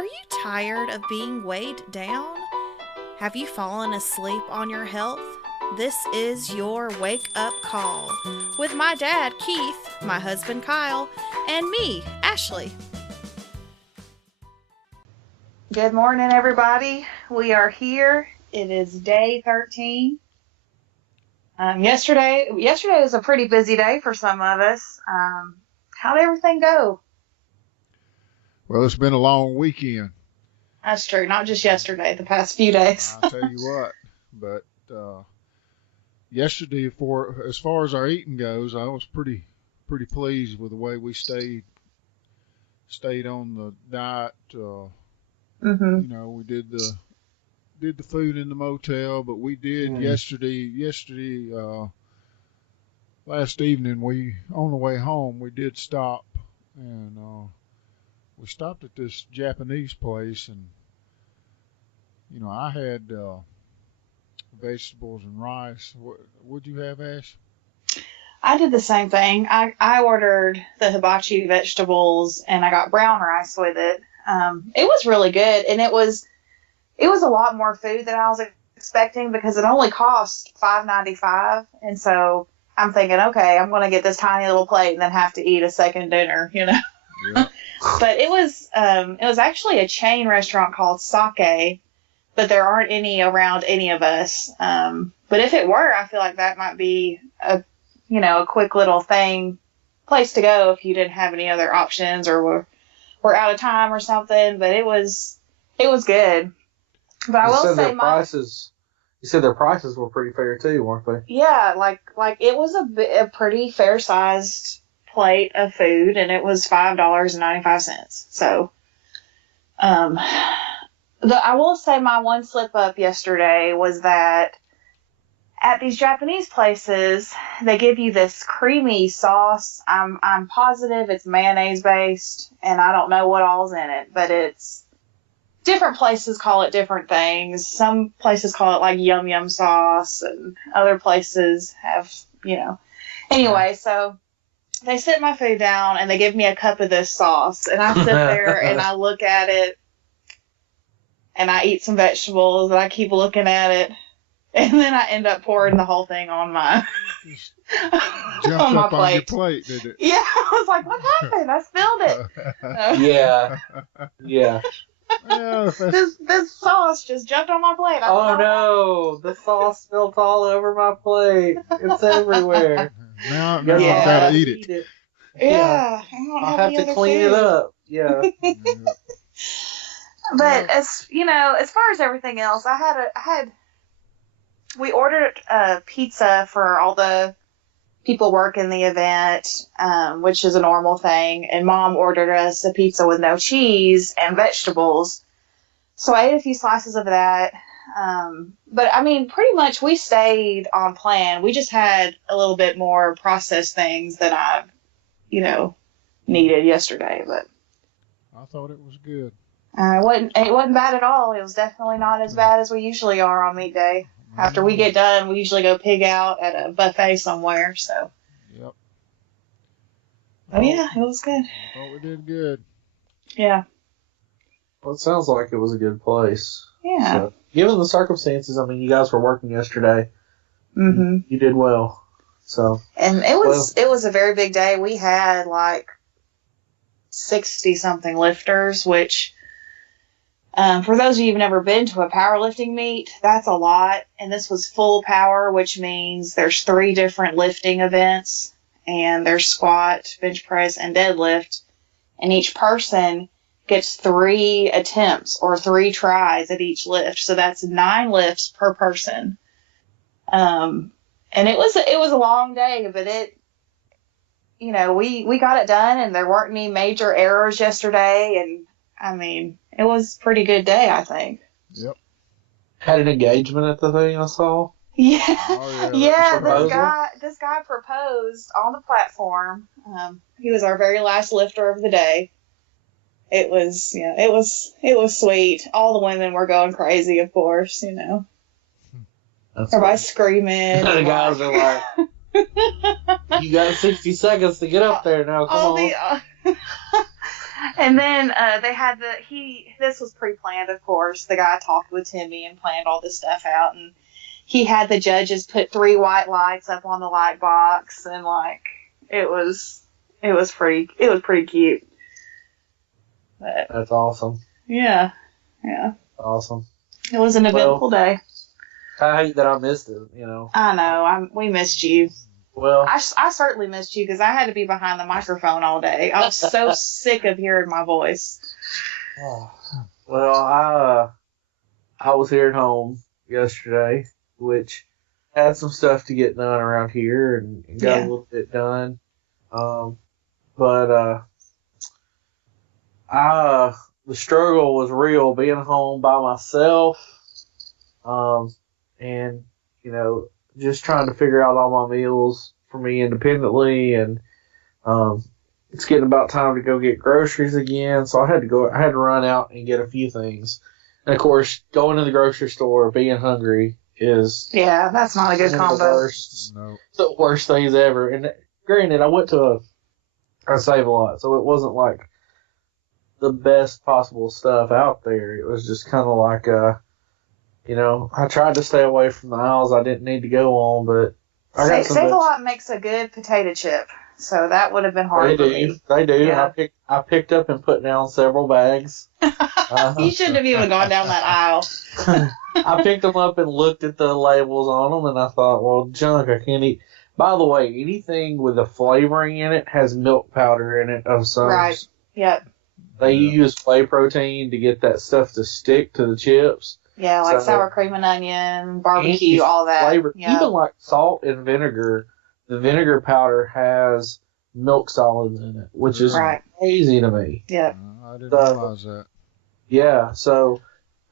Are you tired of being weighed down? Have you fallen asleep on your health? This is your wake up call with my dad, Keith, my husband, Kyle, and me, Ashley. Good morning, everybody. We are here. It is day 13. Yesterday was a pretty busy day for some of us. How did everything go? Well, it's been a long weekend. That's true. Not just yesterday, the past few days. I'll tell you what. But yesterday, as far as our eating goes, I was pretty pleased with the way we stayed on the diet. Mm-hmm. You know, we did the food in the motel, but we did yesterday. Last evening, on the way home, we did stop, and we stopped at this Japanese place, and you know, I had vegetables and rice. What'd you have, Ash? I did the same thing. I ordered the hibachi vegetables, and I got brown rice with it. It was really good, and it was a lot more food than I was expecting because it only cost $5.95, and so I'm thinking, okay, I'm going to get this tiny little plate and then have to eat a second dinner, you know. Yeah. But it was actually a chain restaurant called Sake, but there aren't any around any of us. But if it were, I feel like that might be a quick little place to go if you didn't have any other options or were out of time or something. But it was good. But I will say You said their prices were pretty fair too, weren't they? Yeah, like it was a pretty fair sized plate of food, and it was $5.95. So, I will say my one slip up yesterday was that at these Japanese places, they give you this creamy sauce. I'm positive it's mayonnaise based, and I don't know what all's in it, but it's different places call it different things. Some places call it like yum yum sauce, and other places have, Anyway, so they sit my food down and they give me a cup of this sauce, and I sit there and I look at it and I eat some vegetables and I keep looking at it, and then I end up pouring the whole thing on my Jumped on my up on your plate, did it? Yeah, I was like, what happened? I spilled it. Yeah. Well, This sauce just jumped on my plate. Oh no, the sauce spilled all over my plate. It's everywhere. Now I've got to eat it. Yeah. I'll have to clean it up. Yeah. But as far as everything else, we ordered a pizza for all the people working the event, which is a normal thing. And Mom ordered us a pizza with no cheese and vegetables. So I ate a few slices of that. But I mean, pretty much we stayed on plan. We just had a little bit more processed things than I, needed yesterday. But I thought it was good. it wasn't bad at all. It was definitely not as bad as we usually are on meat day. After we get done, we usually go pig out at a buffet somewhere. So. Yep. Oh yeah, it was good. I thought we did good. Yeah. Well, it sounds like it was a good place. Yeah. So, given the circumstances, I mean, you guys were working yesterday. Mm-hmm. You did well. So. And it was a very big day. We had like 60 something lifters, which. For those of you who've never been to a powerlifting meet, that's a lot. And this was full power, which means there's 3 different lifting events, and there's squat, bench press, and deadlift. And each person gets 3 attempts or 3 tries at each lift. So that's 9 lifts per person. And it was a long day, but we got it done, and there weren't any major errors yesterday. And I mean, it was a pretty good day, I think. Yep. Had an engagement at the thing I saw. Yeah. Oh, Yeah, this guy proposed on the platform. He was our very last lifter of the day. It was sweet. All the women were going crazy, of course, Everybody screaming. The guys are like, you got 60 seconds to get up there now, come on. And then they had this was pre-planned, of course. The guy talked with Timmy and planned all this stuff out, and he had the judges put 3 white lights up on the light box, and like it was pretty cute. But That's awesome. yeah. Awesome. It was an eventful day. I hate that I missed it, I know. We missed you. Well, I certainly missed you because I had to be behind the microphone all day. I was so sick of hearing my voice. well, I was here at home yesterday, which had some stuff to get done around here and got a little bit done. But the struggle was real being home by myself, and just trying to figure out all my meals for me independently, and it's getting about time to go get groceries again, so I had to run out and get a few things. And of course, going to the grocery store, being hungry is that's not a good combo. The worst things ever. And granted, I went to a Save-A-Lot, so it wasn't like the best possible stuff out there. It was just kind of like I tried to stay away from the aisles I didn't need to go on, but Save-A-Lot makes a good potato chip, so that would have been hard for me. They do. Yeah. I picked up and put down several bags. You shouldn't have even gone down that aisle. I picked them up and looked at the labels on them, and I thought, well, junk, I can't eat. By the way, anything with a flavoring in it has milk powder in it of some. Right. Yep. They use whey protein to get that stuff to stick to the chips. Yeah, like sour cream and onion, barbecue, all that. Flavor, yeah. Even like salt and vinegar, the vinegar powder has milk solids in it, which is crazy to me. Yeah. I didn't realize that. Yeah, so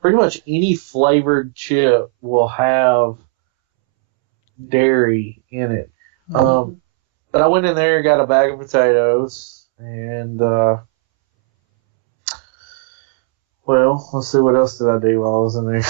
pretty much any flavored chip will have dairy in it. Mm-hmm. But I went in there and got a bag of potatoes, and well, let's see, what else did I do while I was in there?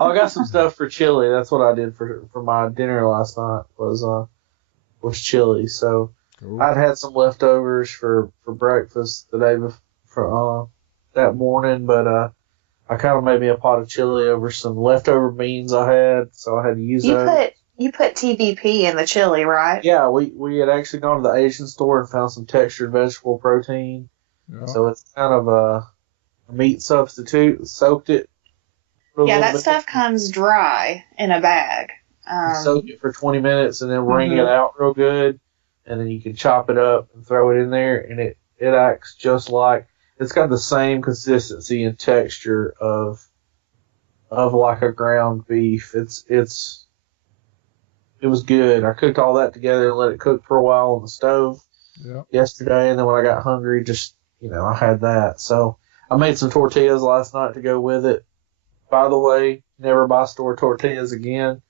I got some stuff for chili. That's what I did for my dinner last night was chili. So cool. I'd had some leftovers for breakfast the day before, that morning, but I kind of made me a pot of chili over some leftover beans I had, so I had to use those. You put TVP in the chili, right? Yeah, we had actually gone to the Asian store and found some textured vegetable protein. Yeah. So it's kind of a meat substitute. Soaked it. That stuff comes dry in a bag. Soak it for 20 minutes and then wring it out real good, and then you can chop it up and throw it in there, and it acts just like, it's got the same consistency and texture of like a ground beef. It was good. I cooked all that together and let it cook for a while on the stove yesterday, and then when I got hungry, just I had that. So I made some tortillas last night to go with it. By the way, never buy store tortillas again.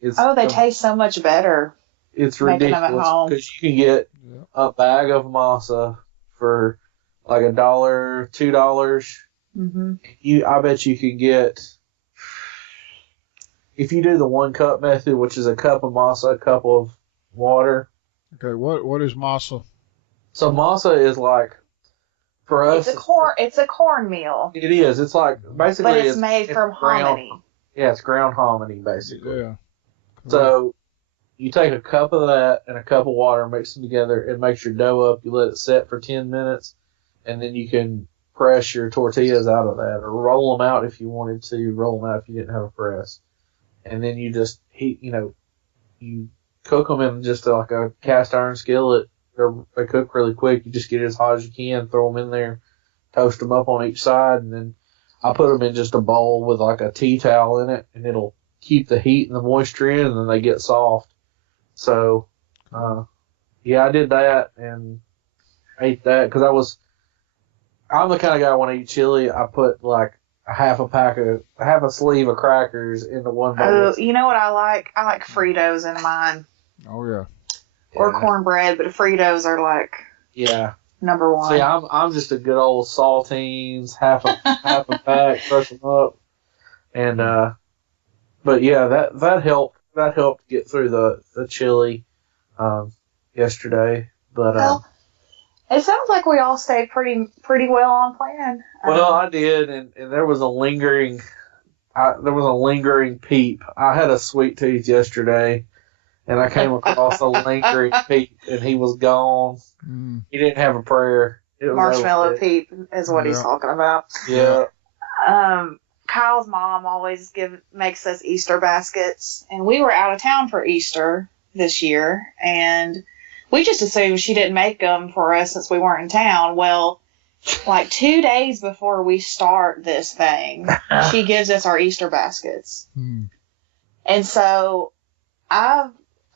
They taste so much better. It's ridiculous because you can get a bag of masa for like $1, $2. Mm-hmm. I bet you can get, if you do the 1 cup method, which is a cup of masa, a cup of water. Okay, what is masa? So masa is like, for us, it's a cornmeal. It is. It's like basically. But it's made from hominy. Yeah, it's ground hominy basically. Yeah. Cool. So you take a cup of that and a cup of water, mix them together. It makes your dough up. You let it set for 10 minutes, and then you can press your tortillas out of that, or roll them out if you wanted to. Roll them out if you didn't have a press, and then you just heat. You cook them in just like a cast iron skillet. They cook really quick. You just get it as hot as you can, throw them in there, toast them up on each side, and then I put them in just a bowl with like a tea towel in it, and it'll keep the heat and the moisture in, and then they get soft. So, I did that and ate that because I'm the kind of guy when I eat chili, I put like half a sleeve of crackers into one bowl. Oh, you know what I like? I like Fritos in mine. Oh yeah. Or cornbread, but Fritos are like number one. See, I'm just a good old saltines, half a pack, crush them up, and but yeah, that helped get through the chili yesterday. But It sounds like we all stayed pretty well on plan. Well, I did, and there was a lingering peep. I had a sweet tooth yesterday, and I came across a lingering peep, and he was gone. Mm. He didn't have a prayer. It was Marshmallow over. Peep is what he's Yeah. talking about. Yeah. Kyle's mom always makes us Easter baskets, and we were out of town for Easter this year, and we just assumed she didn't make them for us since we weren't in town. Well, like 2 days before we start this thing, she gives us our Easter baskets. Mm. And so I've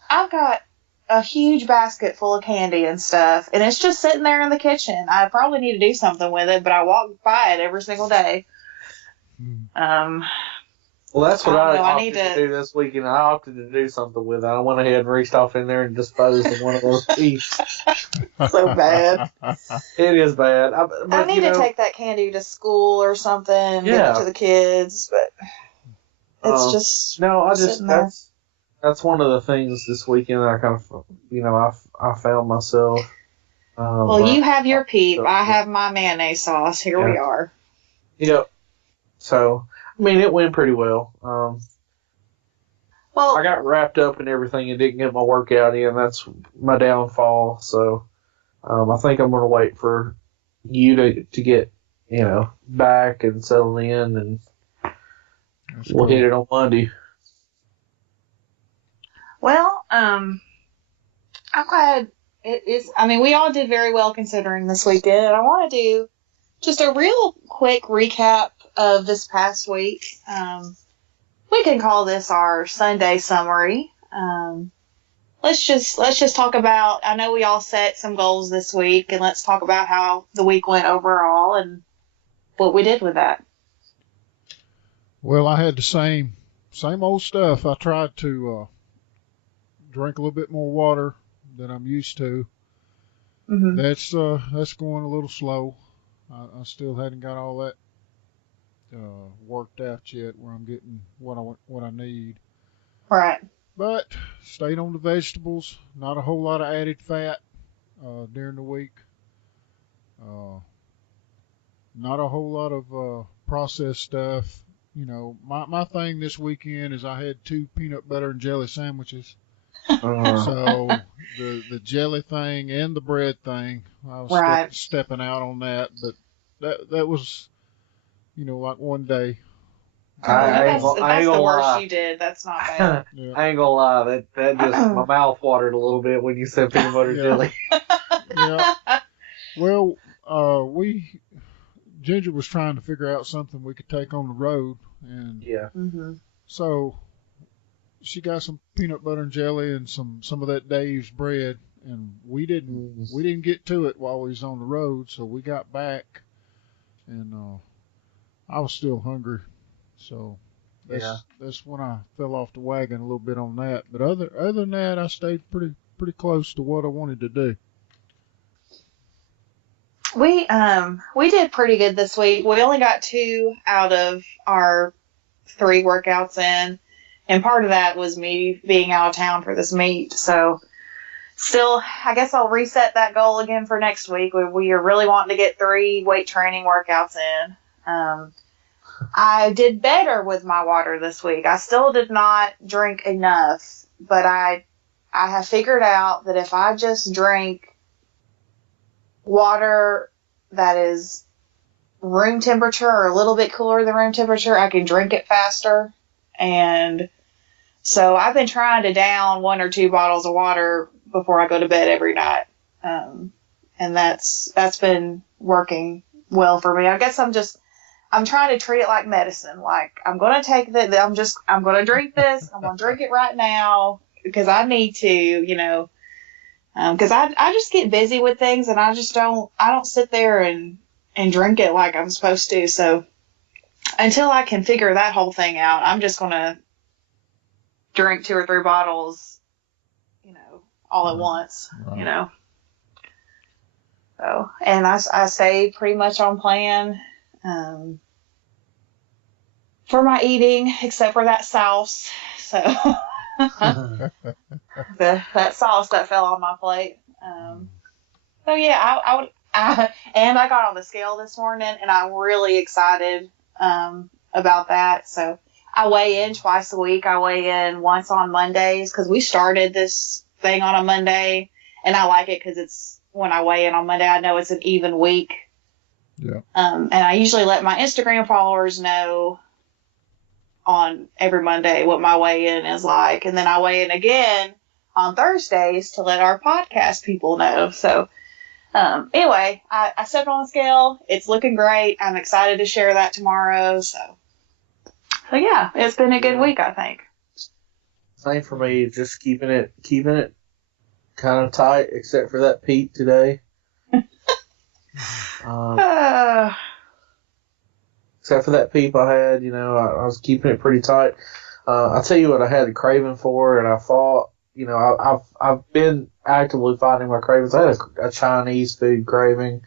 got a huge basket full of candy and stuff, and it's just sitting there in the kitchen. I probably need to do something with it, but I walk by it every single day. Mm. Well, that's what I I opted need to to- do this weekend. I opted to do something with it. I went ahead and reached off in there and disposed of one of those teeth. So bad. It is bad. I But, need to take that candy to school or something, give Yeah. it to the kids, but it's Um, just No, I just sitting there. that's one of the things this weekend that I kind of I found myself. Well, you have your Peep, I have my mayonnaise sauce. Here we Yeah. are. Yep. So I mean, it went pretty well. Well, I got wrapped up in everything and didn't get my workout in. That's my downfall. So I think I'm gonna wait for you to get back and settle in, and That's we'll cool. hit it on Monday. well, I'm glad it is. I mean, we all did very well considering this weekend, and I want to do just a real quick recap of this past week. We can call this our Sunday summary. Let's just talk about. I know we all set some goals this week, and let's talk about how the week went overall and what we did with that. Well, I had the same old stuff. I tried to drink a little bit more water than I'm used to. Mm-hmm. That's going a little slow. I still hadn't got all that worked out yet, where I'm getting what I need. Right. But stayed on the vegetables. Not a whole lot of added fat during the week. Not a whole lot of processed stuff. My thing this weekend is I had 2 peanut butter and jelly sandwiches. So the jelly thing and the bread thing, I was Right. stepping out on that. But that was, like one day. I ain't That's gonna the worst lie. you did. That's not bad. Yeah. I ain't gonna lie, that just my mouth watered a little bit when you said peanut butter Yeah. jelly. Yeah. Well, Ginger was trying to figure out something we could take on the road, and Yeah. Mm-hmm. so she got some peanut butter and jelly and some of that Dave's bread, and we didn't get to it while we was on the road, so we got back, and I was still hungry, so that's when I fell off the wagon a little bit on that. But other than that, I stayed pretty close to what I wanted to do. We did pretty good this week. We only got 2 out of our 3 workouts in, and part of that was me being out of town for this meet. So still, I guess I'll reset that goal again for next week. We are really wanting to get 3 weight training workouts in. I did better with my water this week. I still did not drink enough, but I have figured out that if I just drink water that is room temperature or a little bit cooler than room temperature, I can drink it faster. And so I've been trying to down 1 or 2 bottles of water before I go to bed every night. And that's been working well for me. I guess I'm trying to treat it like medicine. Like, I'm going to take I'm going to drink this. I'm going to drink it right now because I need to, because I just get busy with things, and I don't sit there and drink it like I'm supposed to. So until I can figure that whole thing out, I'm just going to drink 2 or 3 bottles, all at once, Right. So, and I stay pretty much on plan for my eating, except for that sauce. So that sauce that fell on my plate. So yeah, and I got on the scale this morning, and I'm really excited about that. So I weigh in twice a week. I weigh in once on Mondays because we started this thing on a Monday, and I like it because it's when I weigh in on Monday, I know it's an even week. Yeah. And I usually let my Instagram followers know on every Monday what my weigh-in is like, and then I weigh in again on Thursdays to let our podcast people know. So anyway, I stepped on the scale. It's looking great. I'm excited to share that tomorrow. So yeah, it's been a good week, I think. Same for me. Just keeping it kind of tight, except for that peak today. Except for that peep I had, I was keeping it pretty tight. I'll tell you what I had a craving for, and I fought. I've been actively fighting my cravings. I had a Chinese food craving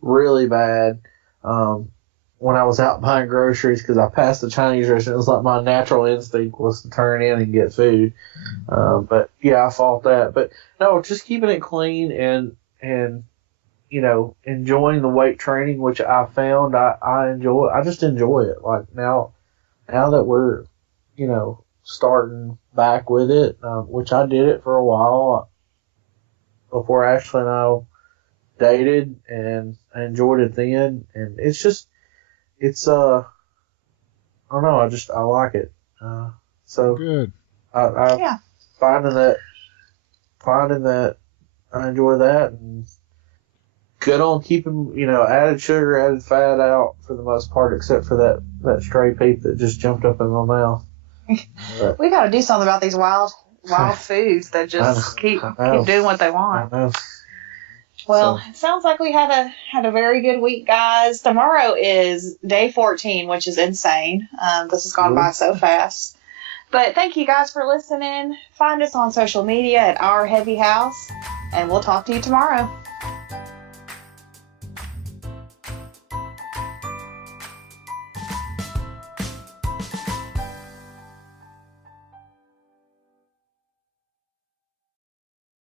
really bad when I was out buying groceries because I passed the Chinese restaurant. It was like my natural instinct was to turn in and get food. But yeah, I fought that. But no, just keeping it clean and enjoying the weight training, which I found I enjoy. I just enjoy it. Like now that we're, starting back with it, which I did it for a while before Ashley and I dated, and I enjoyed it then. And it's I don't know. I like it. So good. Yeah. Finding that I enjoy that, and good on keeping, added sugar, added fat out for the most part, except for that stray peep that just jumped up in my mouth. We got to do something about these wild foods that just keep doing what they want. I know. Well, it sounds like we had a very good week, guys. Tomorrow is day 14, which is insane. This has gone by so fast. But thank you guys for listening. Find us on social media at Our Heavy House, and we'll talk to you tomorrow.